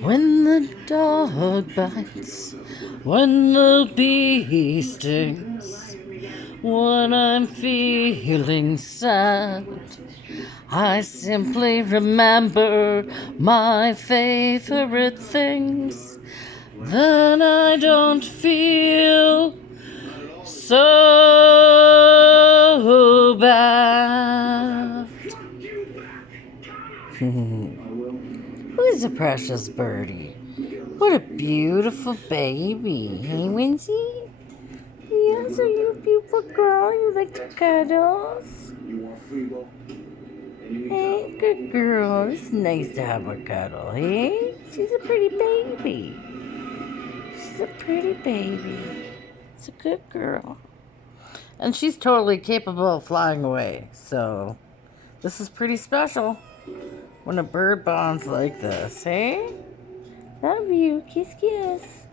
When the dog bites, when the bee stings, when I'm feeling sad, I simply remember my favorite things. Then I don't feel so bad. Who's a precious birdie? What a beautiful baby. Hey, Wincy? Yes, are you a beautiful girl? You like to cuddles? Hey, good girl. It's nice to have a cuddle, hey? She's a pretty baby. She's a pretty baby. It's a good girl. And she's totally capable of flying away. So, this is pretty special when a bird bonds like this, hey? Love you. Kiss, kiss.